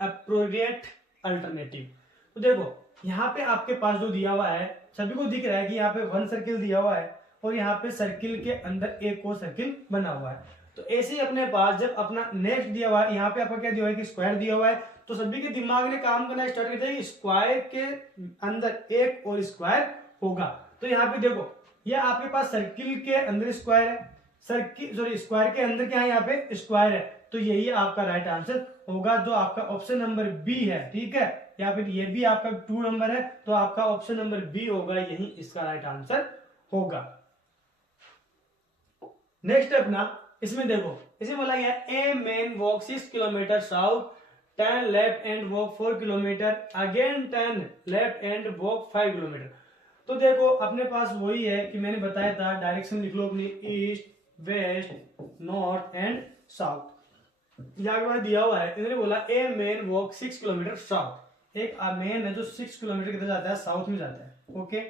appropriate alternative. तो देखो यहाँ पे आपके पास जो दिया हुआ है सभी को दिख रहा है कि यहाँ पे 1 सर्किल दिया हुआ है और यहाँ पे सर्किल के अंदर एक और सर्किल बना हुआ है। तो ऐसे ही अपने पास जब अपना नेक्स्ट दिया हुआ है, यहाँ पे आपका क्या दिया हुआ है कि स्क्वायर दिया हुआ है, तो सभी के दिमाग ने काम करना स्टार्ट कर दिया कि स्क्वायर के अंदर एक और स्क्वायर होगा। तो यहाँ पे देखो ये आपके पास सर्किल के अंदर स्क्वायर है, स्क्वायर के अंदर क्या है, यहाँ पे स्क्वायर है, तो यही आपका राइट आंसर होगा जो आपका ऑप्शन नंबर बी है। ठीक है, या फिर ये भी आपका 2 नंबर है तो आपका ऑप्शन नंबर बी होगा, यही इसका राइट आंसर होगा। नेक्स्ट अपना इसमें देखो, इसमें बोला गया a man walk 6 kilometre south, 10 left and walk 4 kilometre, again 10 left and walk 5 kilometre. तो देखो अपने पास वही है कि मैंने बताया था, डायरेक्शन लिख लो अपनी, east west north and south. यहाँ के पास दिया हुआ है, इन्होंने बोला a man walk 6 kilometre south, एक मैन है जो 6 किलोमीटर किधर जाता है, साउथ में जाता है। Okay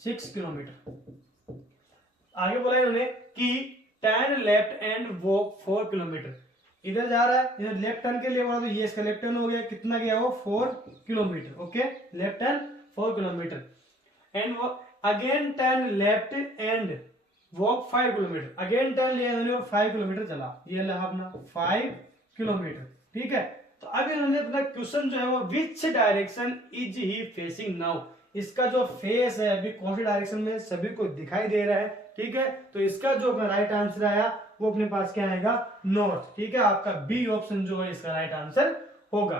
6 kilometre. आगे बोला इन्होंने कि 10 लेफ्ट एंड वॉक 4 किलोमीटर, इधर जा रहा है, इधर लेफ्ट टर्न के लिए बोला तो ये इसका लेफ्ट टर्न हो गया, कितना गया वो 4 kilometre. Okay left turn 4 kilometre and again 10 left and walk 5 kilometre, again 10 लिया इन्होंने और 5 किलोमीटर चला, ये रहा अपना 5 किलोमीटर। ठीक है, तो अब इन्होंने अपना क्वेश्चन जो है वो विच direction is he facing now, इसका जो फेस है अभी कौन सी डायरेक्शन में सभी को दिखाई दे रहा है। ठीक है, तो इसका जो राइट आंसर आया वो अपने पास क्या आएगा, नॉर्थ। ठीक है, आपका बी ऑप्शन जो है इसका राइट आंसर होगा।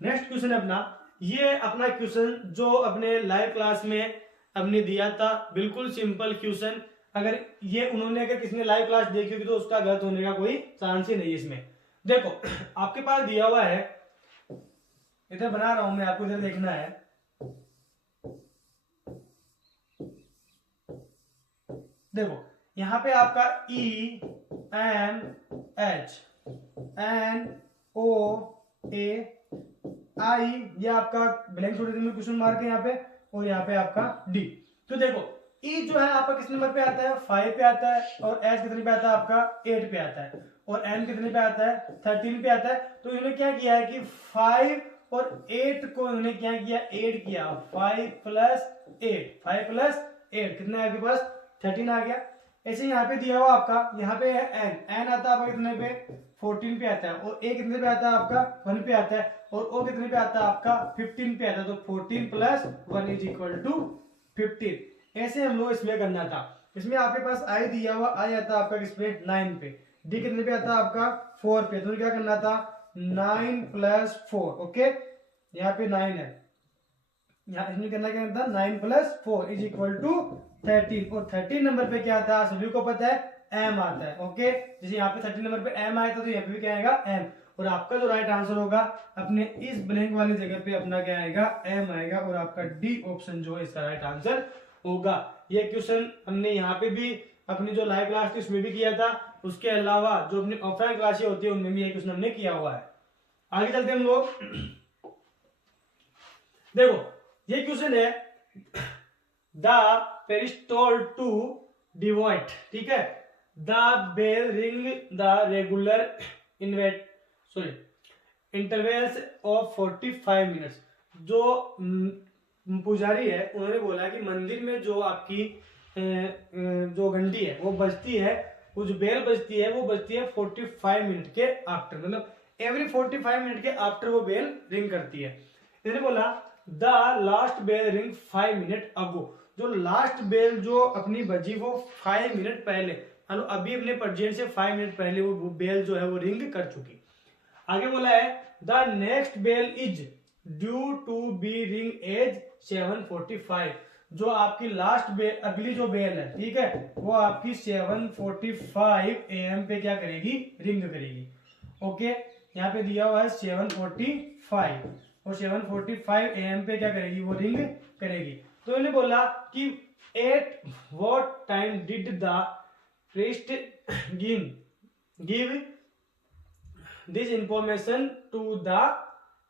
नेक्स्ट क्वेश्चन अपना, ये अपना क्वेश्चन जो अपने लाइव क्लास में हमने दिया था, बिल्कुल सिंपल क्वेश्चन, अगर ये उन्होंने अगर किसी ने लाइव क्लास देखी होगी तो उसका गलत होने का कोई चांस ही नहीं है इसमें। देखो आपके पास दिया हुआ है, इधर बना रहा हूं मैं, आपको इधर देखना है। देखो यहां पे आपका E M H N O A I, ये आपका ब्लैंक छोड़ में क्वेश्चन मार्क है यहाँ पे, और यहाँ पे आपका डी। तो देखो ई जो है आपका किस नंबर पे आता है, 5 पे आता है, और एच कितने पे आता है आपका 8 पे आता है, और एन कितने पे आता है 13 पे आता है। तो इन्होंने क्या किया है कि 5 और 8 को इन्होंने क्या किया, ऐड किया, 5 प्लस 8 कितना है आपके पास 13 आ गया। ऐसे यहाँ पे दिया हुआ आपका, यहाँ पे है एन आता है आपका कितने पे 14 पे आता है, और ए कितने पे आता है आपका 1 पे आता है, और ओ कितने पे आता है आपका 15 पे आता है। तो 14 प्लस 1 इज इक्वल टू 15। ऐसे हम लोग इसमें करना था। इसमें आपके पास आई दिया हुआ, आई आता आपका किस पे 9 पे, डी कितने पे आता है आपका 4 पे, तो क्या करना था 9 प्लस 4। ओके यहाँ पे 9 है, यहाँ इसमें करना क्या था 9 प्लस 4 इज इक्वल टू 13, और 13 नंबर पे क्या आता है सभी को पता है एम आता है। ओके जैसे यहाँ पे 13 नंबर पे एम आया था तो यहाँ पे भी क्या आएगा एम, और आपका जो राइट आंसर होगा अपने इस ब्लैंक वाली जगह पे अपना क्या आएगा एम आएगा, और आपका डी ऑप्शन जो है इसका राइट आंसर होगा। ये क्वेश्चन हमने यहाँ पे भी अपनी जो लाइव क्लास थी उसमें भी किया था, उसके अलावा जो अपनी ऑफलाइन क्लासें होती है उनमें भी ये क्वेश्चन हमने किया हुआ है। आगे चलते हैं हम लोग। देखो ये क्वेश्चन है द पेरिस्टॉल टू डिवॉइट, ठीक है, the bell ring the regular intervals of 45 minutes. जो पुजारी है उन्होंने बोला कि मंदिर में जो आपकी जो घंटी है वो बजती है, वो जो बेल बजती है वो बजती है 45 मिनट के आफ्टर, मतलब एवरी 45 मिनट के आफ्टर वो बेल रिंग करती है। इन्होंने बोला the last bell ring 5 minute ago, जो लास्ट बेल जो अपनी बजी वो 5 मिनट पहले, अभी अपने प्रेजेंट से 5 मिनट पहले वो बेल जो है वो रिंग कर चुकी। आगे बोला है the next bell is due to be ring as 7:45, जो आपकी लास्ट बेल अगली जो बेल है, ठीक है, वो आपकी 7:45 AM पे क्या करेगी रिंग करेगी। ओके यहाँ पे दिया हुआ है 7:45, और 7:45 AM पे क्या करेगी वो रिंग करेगी। तो इन्होंने बोला कि at what time did the priest give this information to the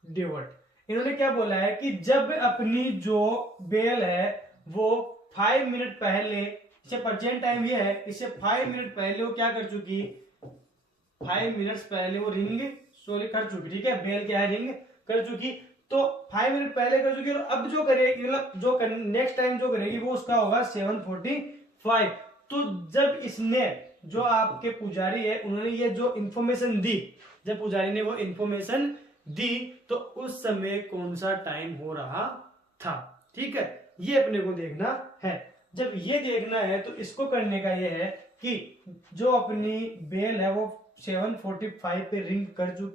devote. इन्होंने क्या बोला है कि जब अपनी जो बेल है वो 5 मिनट पहले, इसे प्रेजेंट टाइम ये है, इससे 5 मिनट पहले वो क्या कर चुकी, 5 मिनट्स पहले वो रिंग कर चुकी, ठीक है, बेल क्या है रिंग कर चुकी, तो 5 मिनट पहले कर चुकी है, और अब जो करेगी मतलब जो नेक्स्ट टाइम जो करेगी वो उसका होगा 7:45। तो जब इसने जो आपके पुजारी है उन्होंने ये जो इंफॉर्मेशन दी, जब पुजारी ने वो इंफॉर्मेशन दी तो उस समय कौन सा टाइम हो रहा था, ठीक है, ये अपने को देखना है। जब ये देखना है तो इसको करने का ये है कि जो अपनी बेल है वो 7:45 पे रिंग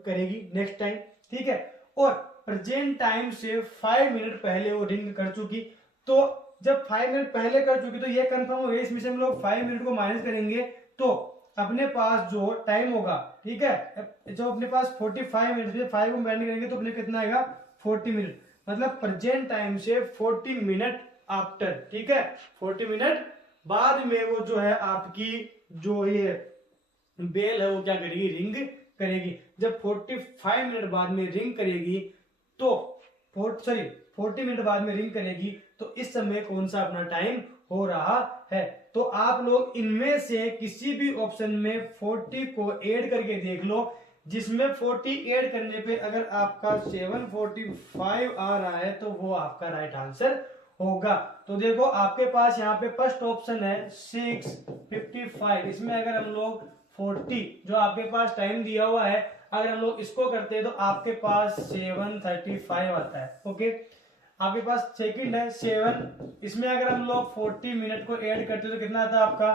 करेगी नेक्स्ट टाइम, ठीक है, और प्रेजेंट टाइम से 5 मिनट पहले वो रिंग कर चुकी। तो जब 5 मिनट पहले कर चुकी तो ये कंफर्म हो गई, इसमें से हम लोग 5 मिनट को माइनस करेंगे तो अपने पास जो टाइम होगा, ठीक है, जो अपने पास 45 मिनट से 5 को माइनस करेंगे तो अपने कितना आएगा 40 मिनट, मतलब प्रेजेंट टाइम से 40 मिनट आफ्टर, ठीक है, 40 मिनट बाद में वो जो है आपकी जो ये बेल है वो क्या करेगी, रिंग करेगी। जब 45 मिनट बाद में रिंग करेगी तो 40 मिनट बाद में रिंग करेगी तो इस समय कौन सा अपना टाइम हो रहा है। तो आप लोग इनमें से किसी भी ऑप्शन में 40 को ऐड करके देख लो, जिसमें 40 ऐड करने पे अगर आपका 7:45 आ रहा है तो वो आपका राइट आंसर होगा। तो देखो आपके पास यहाँ पे फर्स्ट ऑप्शन है 6:55, इसमें अगर हम लोग 40 जो आपके पास टाइम दिया हुआ है अगर हम लोग इसको करते हैं तो आपके पास 7:35 आता है। ओके, आपके पास सेकंड है 7, इसमें अगर हम लोग 40 मिनट को ऐड करते हैं तो कितना आता है आपका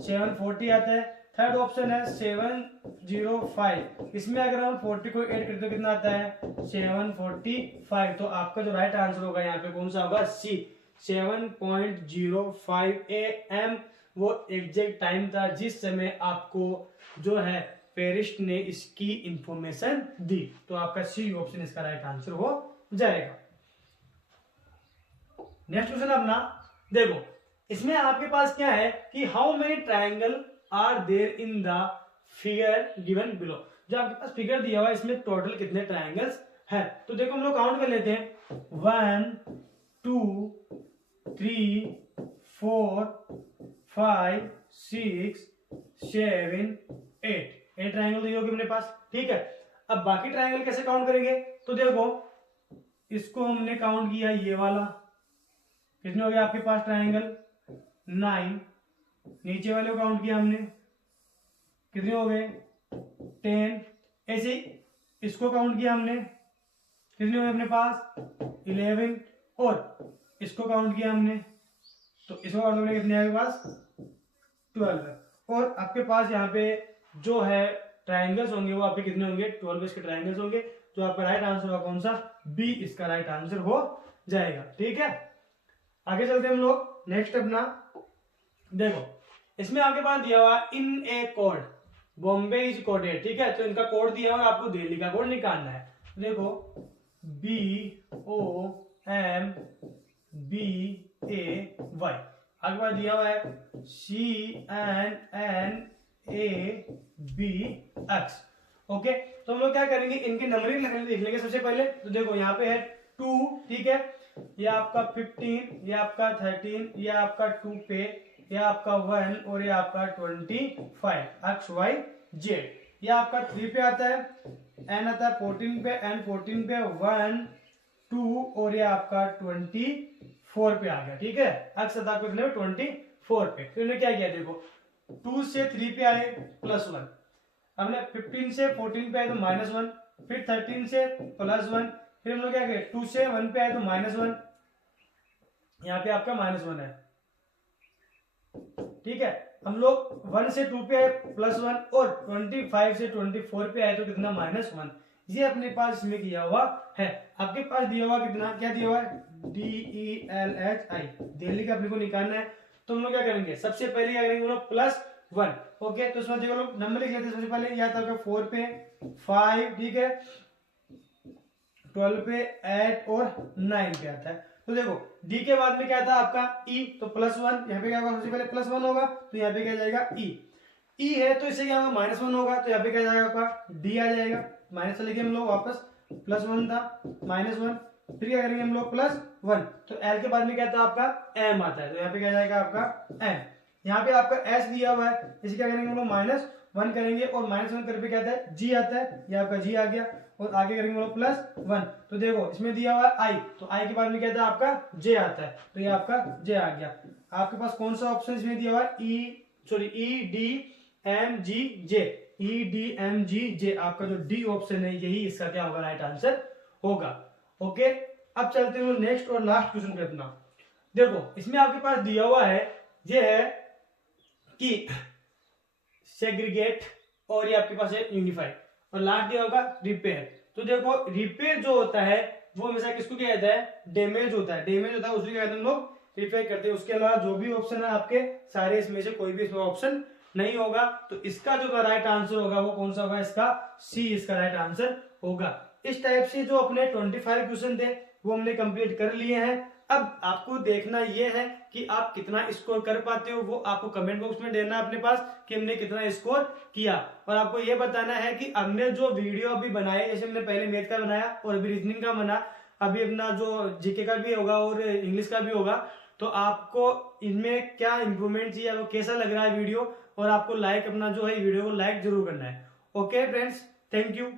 7:40 आता है। थर्ड ऑप्शन है 7:05, इसमें अगर हम 40 को ऐड करते हैं तो कितना आता है 7:45। तो आपका जो राइट आंसर होगा यहाँ पे कौन सा होगा, सी 7:05 AM वो एग्जैक्ट टाइम था जिस समय आपको जो है पेरिस्ट ने इसकी इंफॉर्मेशन दी। तो आपका सी ऑप्शन इसका राइट आंसर हो जाएगा। नेक्स्ट क्वेश्चन अपना देखो, इसमें आपके पास क्या है कि how many triangle are there in the figure given below. जो आपके पास फिगर दिया हुआ है इसमें टोटल कितने ट्रायंगल्स हैं, तो देखो हम लोग काउंट कर लेते हैं 1 2 3 4 5 6 7 8 ट्रायंगल दिए होंगे अपने पास, ठीक है। अब बाकी ट्रायंगल कैसे काउंट करेंगे, तो देखो इसको हमने काउंट किया, ये वाला कितने हो गए आपके पास ट्रायंगल 9, नीचे वाले को काउंट किया हमने कितने हो गए 10, ऐसे इसको काउंट किया हमने कितने हो गए अपने पास 11, और इसको काउंट किया हमने तो इसको काउंट करने कितने आपके पास 12, और आपके पास यहाँ पे जो है ट्रायंगल्स होंगे वो आपके कितने होंगे 12 इसके ट्रायंगल्स होंगे। तो आपका राइट आंसर होगा कौन सा, बी इसका राइट आंसर हो जाएगा, ठीक है। आगे चलते हैं हम लोग नेक्स्ट अपना देखो, इसमें आपके पास दिया हुआ इन ए कोड बॉम्बे इज कोडेड, ठीक है, तो इनका कोड दिया हुआ आपको दिल्ली का कोड निकालना है। देखो BOMBAY, आगे पास दिया हुआ है CNNABX। ओके, तो हम लोग क्या करेंगे इनके नंबरिंग देख लेंगे सबसे पहले। तो देखो यहाँ पे है 2, ठीक है, ये आपका 15, ये आपका 13, ये आपका 2 पे, ये आपका 1 और ये आपका 25 XYZ। ये आपका 3 पे आता है, N आता है 14 पे, N 14 पे 1 2 और ये आपका 24 पे आ गया, ठीक है, X आता है 24 पे। तो इन्होंने क्या किया देखो 2 से 3 पे आए +1, हमने 15 से 14 पे आए तो -1, फिर 13 से +1, फिर हम लोग क्या करें 2 से 1 पे आए तो -1, यहाँ पे आपका -1 है, ठीक है। हम लोग 1 से 2 पे आए +1 और 25 से 24 पे आए तो कितना -1। ये अपने पास इसमें किया हुआ है। आपके पास दिया हुआ कितना, क्या दिया हुआ है DELHI, दिल्ली का अपने को निकालना है। तो हम लोग क्या करेंगे सबसे पहले क्या करेंगे +1। ओके, तो इसमें देखो लोग नंबर लिख लेते हैं। सबसे पहले यह था 4 पे 5, ठीक है, 12 पे 8 और 9 पे आता है। तो देखो डी के बाद में क्या था आपका ई, तो +1, यहाँ पे क्या होगा सबसे पहले +1 होगा तो यहाँ पे क्या जाएगा ई है तो इससे क्या होगा -1 होगा तो यहाँ पे क्या जाएगा आपका डी आ जाएगा। माइनस से लेके हम लोग वापस +1 था -1, फिर क्या करेंगे हम लोग +1, तो एल के बाद में क्या था आपका एम आता है तो यहाँ पे क्या जाएगा आपका एम। यहाँ पे आपका एस दिया हुआ है, इसे क्या करेंगे हम लोग -1 करेंगे और -1 करके क्या आता है जी आता है, ये आपका जी आ गया। और आगे करेंगे वो +1। तो देखो इसमें दिया हुआ है आई, तो आई के बाद में क्या था आपका जे आता है, तो ये आपका जे आ गया। आपके पास कौन सा ऑप्शन इसमें दिया हुआ है ई डी एम जी जे, ई डी एम जी जे, आपका जो डी ऑप्शन है यही इसका क्या होगा राइट आंसर होगा। ओके, अब चलते हैं नेक्स्ट और लास्ट क्वेश्चन पे अपना। देखो इसमें आपके पास दिया हुआ है ये है कि सेग्रीगेट और ये आपके पास है यूनिफाई, और लास्ट दिया होगा रिपेयर। तो देखो रिपेयर जो होता है वो हमेशा किसको क्या कहता है, डैमेज होता है, डैमेज होता है उसको क्या कहते हैं हम लोग रिपेयर करते हैं। उसके अलावा जो भी ऑप्शन है आपके सारे इसमें से कोई भी इसमें ऑप्शन नहीं होगा, तो इसका जो राइट आंसर होगा वो कौन सा होगा, इसका सी इसका राइट आंसर होगा। इस टाइप से जो अपने 25 क्वेश्चन थे वो हमने कंप्लीट कर लिए हैं। अब आपको देखना यह है कि आप कितना स्कोर कर पाते हो, वो आपको कमेंट बॉक्स में देना अपने पास कि हमने कितना स्कोर किया, और आपको यह बताना है कि हमने जो वीडियो अभी बनाए, जैसे हमने पहले मैथ का बनाया और अभी रीजनिंग का बना, अभी अपना जो जीके का भी होगा और इंग्लिश का भी होगा, तो आपको इनमें क्या इंप्रूवमेंट चाहिए, आपको कैसा लग रहा है वीडियो, और आपको लाइक अपना जो है वीडियो को लाइक जरूर करना है। Okay friends, thank you.